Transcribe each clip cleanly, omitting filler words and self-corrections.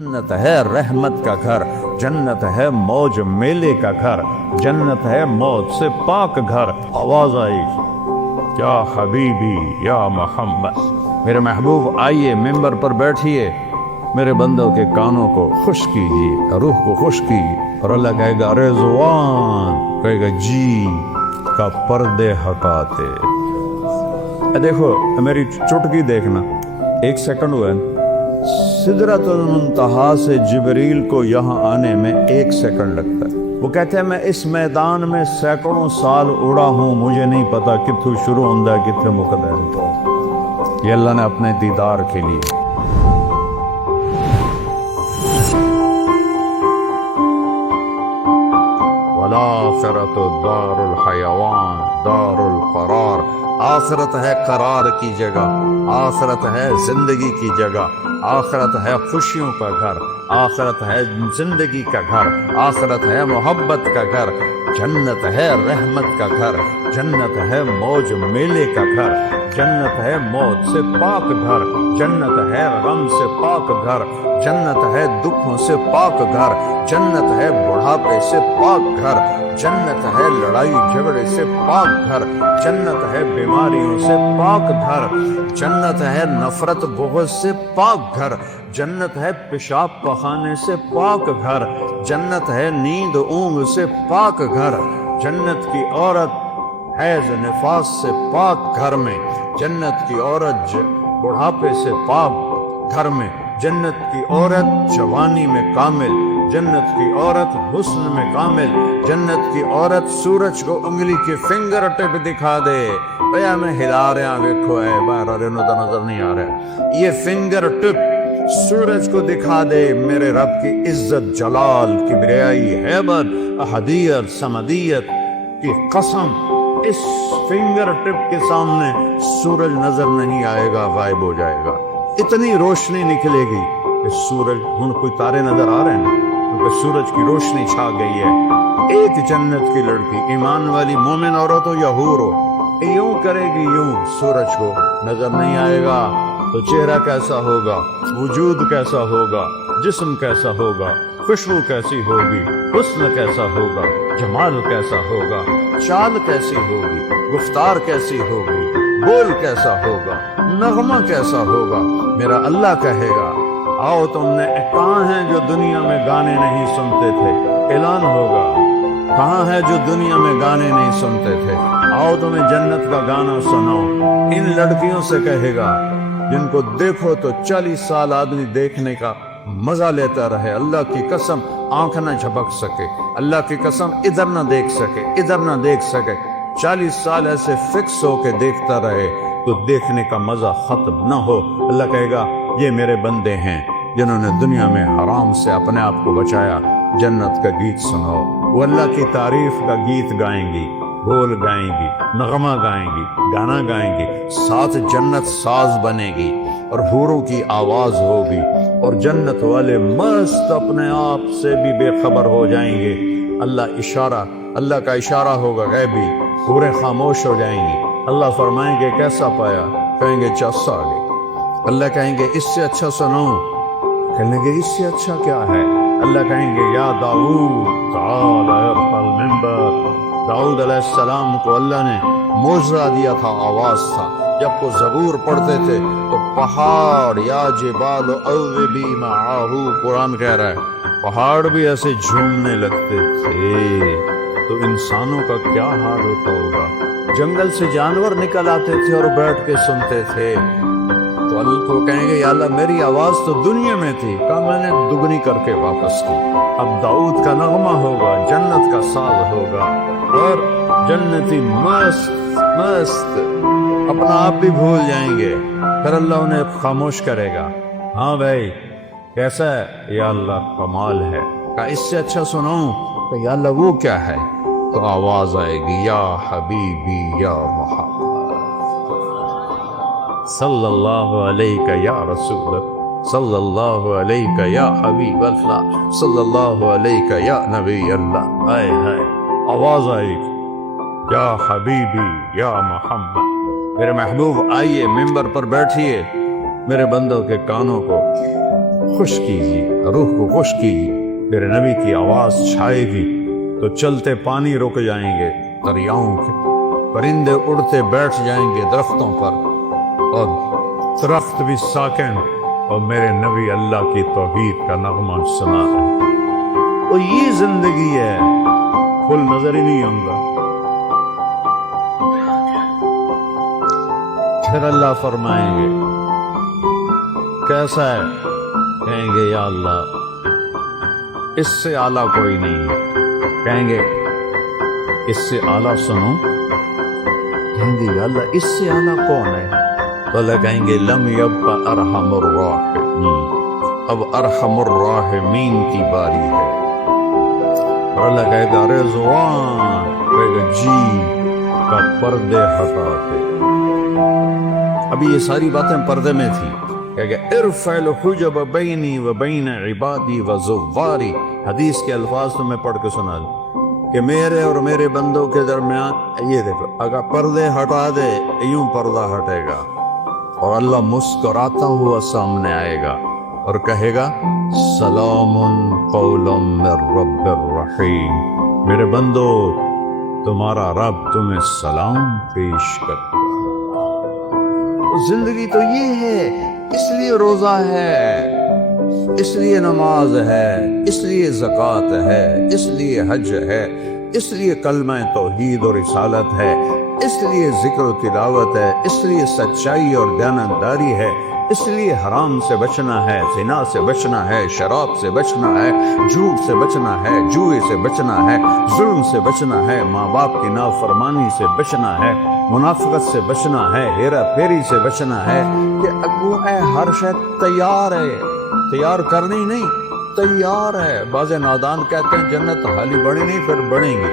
جنت ہے رحمت کا گھر، جنت ہے موج میلے کا گھر، جنت ہے موت سے پاک گھر۔ آواز آئی یا حبیبی یا محمد، میرے محبوب آئیے ممبر پر بیٹھیے، میرے بندوں کے کانوں کو خوش کیجیے، روح کو خوش کیجیے۔ اور اللہ کہے گا رضوان، کہے گا جی کا پردے ہٹاتے۔ دیکھو میری چٹکی دیکھنا، 1 سیکنڈ ہوا ہے، سدرۃ المنتہا سے جبریل کو یہاں آنے میں 1 سیکنڈ لگتا ہے۔ وہ کہتے ہیں میں اس میدان میں سینکڑوں سال اڑا ہوں، مجھے نہیں پتا کتوں شروع ہوندہ ہے کتنے مقدر ہے۔ یہ اللہ نے اپنے دیدار کے لیے۔ والآخرۃ دار الحیوان دار القرار، آخرت ہے قرار کی جگہ، آخرت ہے زندگی کی جگہ، آخرت ہے خوشیوں کا گھر، آخرت ہے زندگی کا گھر، آخرت ہے محبت کا گھر، جنت ہے رحمت کا گھر، جنت ہے موج میلے کا گھر، جنت ہے موت سے پاک گھر، جنت ہے غم سے پاک گھر، جنت ہے دکھوں سے پاک گھر، جنت ہے بڑھاپے سے پاک گھر، جنت ہے لڑائی جھگڑے سے پاک گھر، جنت ہے بیماریوں سے پاک گھر، جنت ہے نفرت بغض سے پاک گھر، جنت ہے پیشاب پخانے سے پاک گھر، جنت ہے نیند اونگ سے پاک گھر، جنت کی عورت حیض نفاس سے پاک گھر میں، جنت کی عورت بڑھاپے سے پاک گھر میں، جنت کی عورت جوانی میں کامل، جنت کی عورت حسن میں کامل، جنت کی عورت سورج کو انگلی کی فنگر ٹپ دکھا دے، بھیا میں ہلا رہا ویکھو ہے باہر رہنو تو نظر نہیں آ رہا، یہ فنگر ٹپ سورج کو دکھا دے میرے رب کی عزت جلال کبریائی ہیبت احدیت سمدیت کی قسم، اس فنگر ٹپ کے سامنے سورج نظر نہیں آئے گا، غائب ہو جائے گا۔ اتنی روشنی نکلے گی کہ سورج، ہن کوئی تارے نظر آ رہے ہیں کیونکہ سورج کی روشنی چھا گئی ہے۔ ایک جنت کی لڑکی ایمان والی مومن عورت ہو یا حور ہو، یوں کرے گی یوں، سورج کو نظر نہیں آئے گا تو چہرہ کیسا ہوگا، وجود کیسا ہوگا، جسم کیسا ہوگا، خوشبو کیسی ہوگی، حسن کیسا ہوگا، جمال کیسا ہوگا، چال کیسی ہوگی، گفتار کیسی ہوگی، بول کیسا ہوگا، نغمہ کیسا ہوگا۔ میرا اللہ کہے گا آؤ تم نے کہاں ہیں جو دنیا میں گانے نہیں سنتے تھے، اعلان ہوگا کہاں ہے جو دنیا میں گانے نہیں سنتے تھے، آؤ تمہیں جنت کا گانا سناؤ۔ ان لڑکیوں سے کہے گا جن کو دیکھو تو 40 سال آدمی دیکھنے کا مزہ لیتا رہے، اللہ کی قسم آنکھ نہ جھپک سکے، اللہ کی قسم ادھر نہ دیکھ سکے، ادھر نہ دیکھ سکے، 40 سال ایسے فکس ہو کے دیکھتا رہے تو دیکھنے کا مزہ ختم نہ ہو۔ اللہ کہے گا یہ میرے بندے ہیں جنہوں نے دنیا میں حرام سے اپنے آپ کو بچایا، جنت کا گیت سناؤ۔ وہ اللہ کی تعریف کا گیت گائیں گی، بول گائیں گی، نغمہ گائیں گی، گانا گائیں گی، ساتھ جنت ساز بنے گی اور حوروں کی آواز ہوگی، اور جنت والے مست اپنے آپ سے بھی بے خبر ہو جائیں گے۔ اللہ کا اشارہ ہوگا غیبی، حوریں خاموش ہو جائیں گی۔ اللہ فرمائیں گے کیسا پایا، کہیں گے چس آ گئی۔ اللہ کہیں گے اس سے اچھا سناؤں، کہنے گے اس سے اچھا کیا ہے۔ اللہ کہیں گے یا داؤد تعال ارفع المنبر۔ داؤد علیہ السلام کو اللہ نے معجزہ دیا تھا، آواز تھا، جب وہ زبور پڑھتے تھے تو پہاڑ یا جبال اوبی معاہ، قرآن کہہ رہا ہے پہاڑ بھی ایسے جھومنے لگتے تھے، تو انسانوں کا کیا حال ہوتا ہوگا۔ جنگل سے جانور نکل آتے تھے اور بیٹھ کے سنتے تھے، تو اللہ کو کہیں گے یا اللہ میری آواز تو دنیا میں تھی، کہا میں نے دگنی کر کے واپس کی۔ اب داؤد کا نغمہ ہوگا، جنت کا ساز ہوگا، اور جنتی مست مست اپنا آپ بھی بھول جائیں گے۔ پھر اللہ انہیں خاموش کرے گا، ہاں بھائی کیسا ہے، یا اللہ کمال ہے۔ کہا اس سے اچھا سناؤں، کہ یا اللہ وہ کیا ہے، تو آواز آئے گی یا حبیبی یا محمد صلی اللہ علیہ یا رسول اللہ، صلی اللہ علیہ یا حبیب اللہ، صلی اللہ علیہ یا نبی اللہ۔ آئے ہائے آواز آئے گی یا حبیبی یا محمد۔ میرے محبوب آئیے ممبر پر بیٹھیے، میرے بندوں کے کانوں کو خوش کیجیے، روح کو خوش کیجیے، میرے نبی کی آواز چھائے گی تو چلتے پانی رک جائیں گے دریاؤں کے، پرندے اڑتے بیٹھ جائیں گے درختوں پر، اور درخت بھی ساکن، اور میرے نبی اللہ کی توحید کا نغمہ سنا ہے۔ تو یہ زندگی ہے، پھول نظر ہی نہیں آؤں گا۔ پھر اللہ فرمائیں گے کیسا ہے؟ کہیں گے یا اللہ اس سے اعلیٰ کوئی نہیں ہے۔ کہیں گے اس سے اعلیٰ سنو، کہیں گے یا اللہ اس سے اعلیٰ کون ہے؟ تو اللہ کہیں گے لم یبق ارحم الراحمین، اب ارحم الراحمین کی باری ہے۔ اور اللہ کہے گا رضوان، کہے گا جی کا پردے ہٹا دے۔ ابھی یہ ساری باتیں پردے میں تھی، کہ ارفع الحجب بینی و بین عبادی و زواری۔ حدیث کے الفاظ تو میں پڑھ کے سنا دوں کہ میرے اور میرے بندوں کے درمیان یہ دیکھو، اگر پردے ہٹا دے یوں پردہ ہٹے گا، اور اللہ مسکراتا ہوا سامنے آئے گا اور کہے گا سلام قول من رب الرحیم، میرے بندو تمہارا رب تمہیں سلام پیش کرتا۔ زندگی تو یہ ہے، اس لیے روزہ ہے، اس لیے نماز ہے، اس لیے زکوٰۃ ہے، اس لیے حج ہے، اس لیے کلمہ توحید اور رسالت ہے، اس لیے ذکر و تلاوت ہے، اس لیے سچائی اور دیانتداری ہے، اس لیے حرام سے بچنا ہے، زنا سے بچنا ہے، شراب سے بچنا ہے، جھوٹ سے بچنا ہے، جوئے سے بچنا ہے، ظلم سے بچنا ہے، ماں باپ کی نافرمانی سے بچنا ہے، منافقت سے بچنا ہے، ہیرا پھیری سے بچنا ہے، کہ اگو اے ہر شے تیار ہے، تیار کرنی نہیں، تیار ہے۔ بعض نادان کہتے ہیں جنت حالی بڑی نہیں پھر بڑھیں گی۔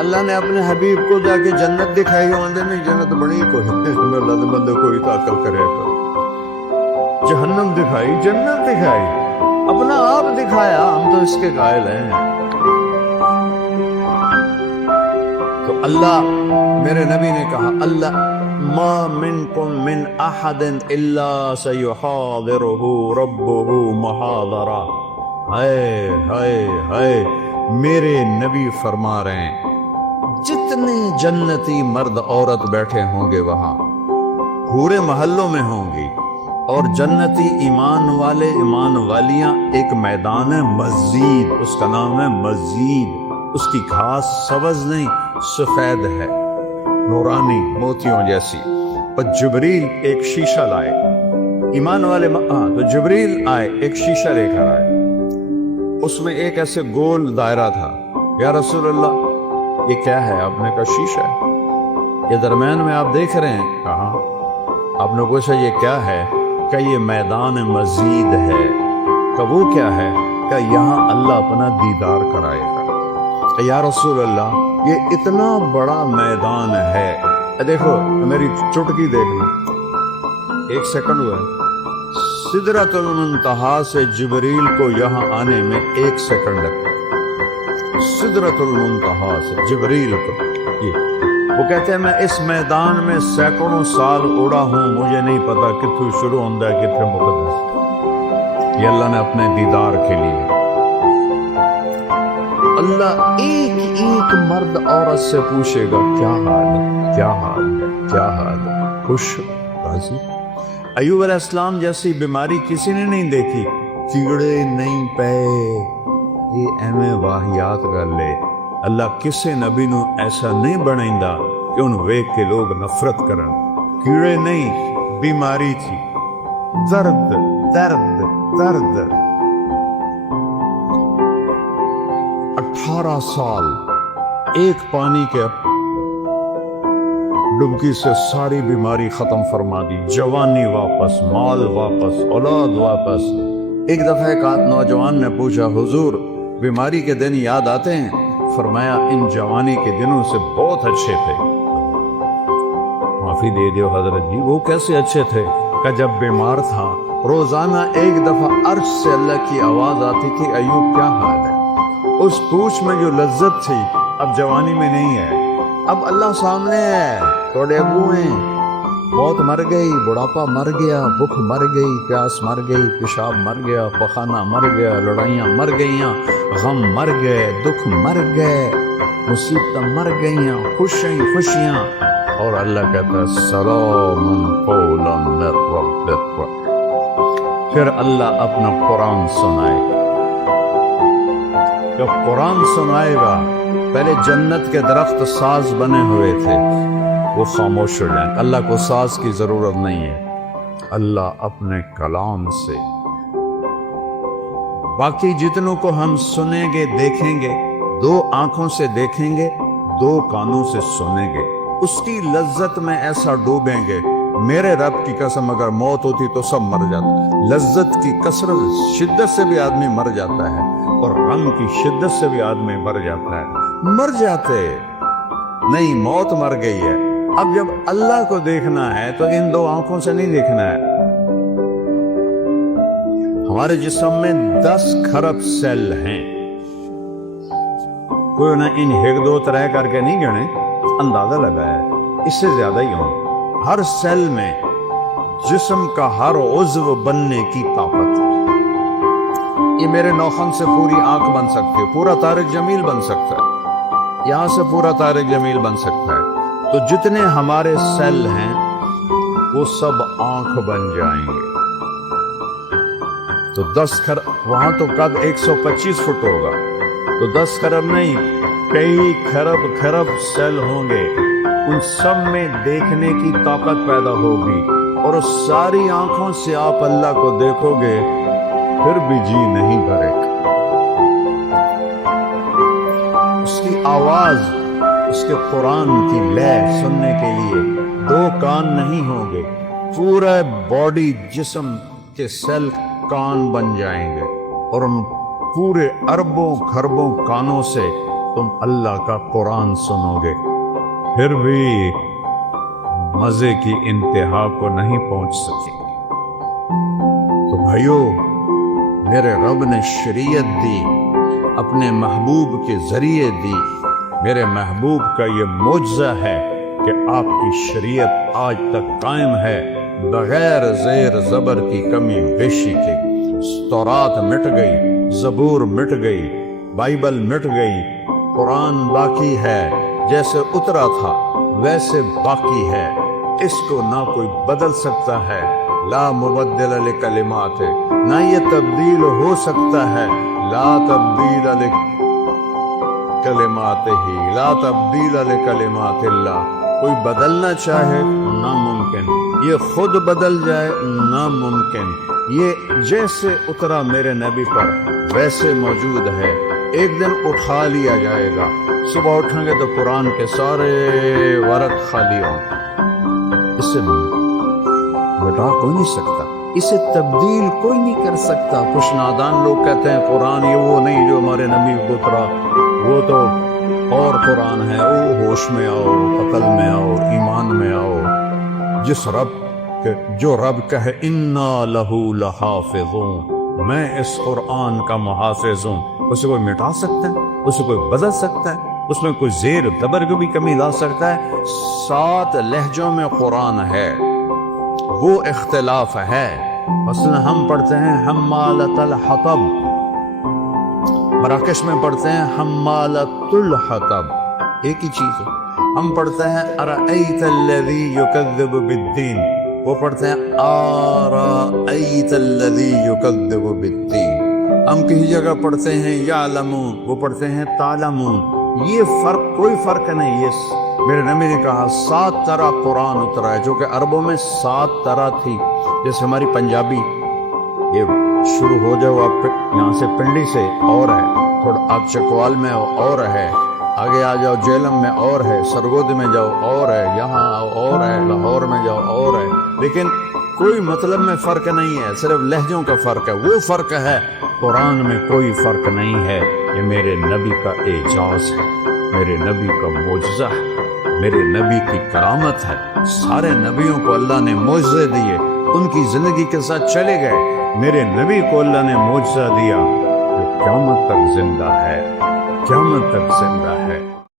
اللہ نے اپنے حبیب کو جا کے جنت دکھائی، اندر میں جنت بڑی کوئی اللہ کے بندے کوئی تعقل کرے گا۔ جہنم دکھائی، جنت دکھائی، اپنا آپ دکھایا، ہم تو اس کے قائل ہیں۔ تو اللہ، میرے نبی نے کہا اللہ ما منکم من احد الا سیحاضرہ ربہ محاضرہ۔ ہائے ہائے ہائے، میرے نبی فرما رہے ہیں جتنے جنتی مرد عورت بیٹھے ہوں گے وہاں پورے محلوں میں ہوں گی، اور جنتی ایمان والے ایمان والیاں ایک میدان ہے مزید، اس کا نام ہے مزید، اس کی گھاس سبز نہیں سفید ہے، نورانی موتیوں جیسی۔ اور جبریل ایک شیشہ لائے، ایمان والے تو جبریل آئے ایک شیشہ لے کر آئے، اس میں ایک ایسے گول دائرہ تھا۔ یا رسول اللہ یہ کیا ہے؟ آپ نے کہا شیشہ ہے، یہ درمیان میں آپ دیکھ رہے ہیں؟ کہاں؟ آپ نے پوچھا یہ کیا ہے؟ کہ یہ میدان مزید ہے۔ کہ وہ کیا ہے؟ کہ یہاں اللہ اپنا دیدار کرائے گا۔ یا رسول اللہ یہ اتنا بڑا میدان ہے، دیکھو میری چٹکی دیکھنا، ایک سیکنڈ ہوا ہے، سدرۃ المنتہا سے جبریل کو یہاں آنے میں 1 سیکنڈ لگتا ہے۔ سدرۃ المنتہا سے جبریل کو، وہ کہتے ہیں میں اس میدان میں سینکڑوں سال اڑا ہوں، مجھے نہیں پتا کتوں شروع ہوتا ہے کتنے مقدس۔ یہ اللہ نے اپنے دیدار کے لیے، اللہ ایک ایک مرد عورت سے پوچھے گا کیا حال ہے، کیا حال ہے، کیا حال ہے، خوش راضی؟ ایوب علیہ السلام جیسی بیماری کسی نے نہیں دیکھی، کیڑے نہیں پے، یہ ایویں واہیات گل ہے۔ اللہ کسے نبی نو ایسا نہیں بنائندا کہ انہوں ویکھ کے لوگ نفرت کرن، کیڑے نہیں، بیماری تھی، درد درد درد۔ 18 سال ایک پانی کے ڈبکی سے ساری بیماری ختم فرما دی، جوانی واپس، مال واپس، اولاد واپس۔ ایک دفعہ ایک نوجوان نے پوچھا حضور بیماری کے دن یاد آتے ہیں؟ فرمایا ان جوانی کے دنوں سے بہت اچھے تھے۔ معافی دے دیو حضرت جی، وہ کیسے اچھے تھے؟ کہ جب بیمار تھا روزانہ ایک دفعہ عرش سے اللہ کی آواز آتی تھی ایوب کیا حال ہے؟ اس پوچھ میں جو لذت تھی اب جوانی میں نہیں ہے، اب اللہ سامنے ہے، توڑے ابو ہیں، موت مر گئی، بڑھاپا مر گیا، بھوک مر گئی، پیاس مر گئی، پیشاب مر گیا، پخانہ مر گیا، لڑائیاں مر گئیاں، غم مر گئے، دکھ مر گئے، مصیبتیں مر گئیاں، خوشیاں، اور اللہ کہتا ہے سلام قولا من رب الرحیم۔ پھر اللہ اپنا قرآن سنائے گا۔ جب قرآن سنائے گا، پہلے جنت کے درخت ساز بنے ہوئے تھے، وہ خاموش ہو جائیں۔ اللہ کو ساز کی ضرورت نہیں ہے، اللہ اپنے کلام سے باقی جتنوں کو ہم سنیں گے، دیکھیں گے، 2 آنکھوں سے دیکھیں گے، 2 کانوں سے سنیں گے، اس کی لذت میں ایسا ڈوبیں گے۔ میرے رب کی قسم اگر موت ہوتی تو سب مر جاتا۔ لذت کی کثرت شدت سے بھی آدمی مر جاتا ہے، اور غم کی شدت سے بھی آدمی مر جاتا ہے۔ مر جاتے نہیں، موت مر گئی ہے۔ اب جب اللہ کو دیکھنا ہے تو ان 2 آنکھوں سے نہیں دیکھنا ہے۔ ہمارے جسم میں 10 کھرب سیل ہیں، کوئی نہ ان 1 2 3 کر کے نہیں گنے، اندازہ لگایا ہے اس سے زیادہ ہی ہوں۔ ہر سیل میں جسم کا ہر عضو بننے کی طاقت ہے۔ یہ میرے نوخن سے پوری آنکھ بن سکتی ہے، پورا طارق جمیل بن سکتا ہے، یہاں سے پورا طارق جمیل بن سکتا ہے۔ تو جتنے ہمارے سیل ہیں وہ سب آنکھ بن جائیں گے۔ تو 10 کھرب، وہاں تو قد 125 فٹ ہوگا، تو 10 کھرب نہیں، کئی کھرب سیل ہوں گے۔ ان سب میں دیکھنے کی طاقت پیدا ہوگی، اور اس ساری آنکھوں سے آپ اللہ کو دیکھو گے، پھر بھی جی نہیں بھرے گا۔ اس کی آواز، اس کے قرآن کی لے سننے کے لیے 2 کان نہیں ہوں گے، پورا باڈی جسم کے سیل کان بن جائیں گے، اور ان پورے اربوں کھربوں کانوں سے تم اللہ کا قرآن سنو گے، پھر بھی مزے کی انتہا کو نہیں پہنچ سکے۔ تو بھائیو، میرے رب نے شریعت دی، اپنے محبوب کے ذریعے دی۔ میرے محبوب کا یہ معجزہ ہے کہ آپ کی شریعت آج تک قائم ہے، بغیر زیر زبر کی، کمی بیشی کے۔ تورات مٹ گئی، زبور مٹ گئی، بائبل مٹ گئی، قرآن باقی ہے، جیسے اترا تھا ویسے باقی ہے، اس کو نہ کوئی بدل سکتا ہے، لا مبدل لکلمات، نہ یہ تبدیل ہو سکتا ہے، لا تبدیل لکلمات ہی، لا تبدیل لکلمات اللہ۔ کوئی بدلنا چاہے ناممکن، یہ خود بدل جائے ناممکن۔ یہ جیسے اترا میرے نبی پر ویسے موجود ہے، ایک دن اٹھا لیا جائے گا۔ صبح اٹھیں گے تو قرآن کے سارے ورق خالی ہوں، اسے مٹا کوئی نہیں سکتا، اسے تبدیل کوئی نہیں کر سکتا۔ کچھ نادان لوگ کہتے ہیں قرآن یہ وہ نہیں جو ہمارے نبی کو اترا، وہ تو اور قرآن ہے، او ہوش میں آؤ، عقل میں آؤ، ایمان میں آؤ۔ جس رب کے جو رب کہے انا لہو لحافظون، میں اس قرآن کا محافظ ہوں، اسے کوئی مٹا سکتا ہے؟ اسے کوئی بدل سکتا ہے؟ اس میں کوئی زیر زبر کو بھی کمی لا سکتا ہے؟ 7 لہجوں میں قرآن ہے، وہ اختلاف ہے۔ مثلا ہم پڑھتے ہیں حمالۃ الحطب، مراکش میں پڑھتے ہیں حمالۃ الحطب، ایک ہی چیز ہے۔ ہم پڑھتے ہیں ارأیت الذی یکذب بالدین، وہ پڑھتے ہیں ارأیت الذی یکذب بالدین۔ ہم کسی جگہ پڑھتے ہیں یعلمون، وہ پڑھتے ہیں تعلمون۔ یہ فرق، کوئی فرق نہیں۔ یہ میرے نبی نے کہا 7 طرح قرآن اترا ہے، جو کہ عربوں میں 7 طرح تھی۔ جیسے ہماری پنجابی، یہ شروع ہو جاؤ آپ یہاں سے پنڈی سے اور ہے، تھوڑا آپ چکوال میں اور ہے، آگے آ جاؤ جیلم میں اور ہے، سرگود میں جاؤ اور ہے، یہاں اور ہے، لاہور میں جاؤ اور ہے، لیکن کوئی مطلب میں فرق نہیں ہے، صرف لہجوں کا فرق ہے۔ وہ فرق ہے، قرآن میں کوئی فرق نہیں ہے۔ یہ میرے نبی کا اعجاز ہے، میرے نبی کا معجزہ ہے، میرے نبی کی کرامت ہے۔ سارے نبیوں کو اللہ نے معجزے دیے، ان کی زندگی کے ساتھ چلے گئے۔ میرے نبی کو اللہ نے معجزہ دیا جو قیامت تک زندہ ہے، قیامت تک زندہ ہے۔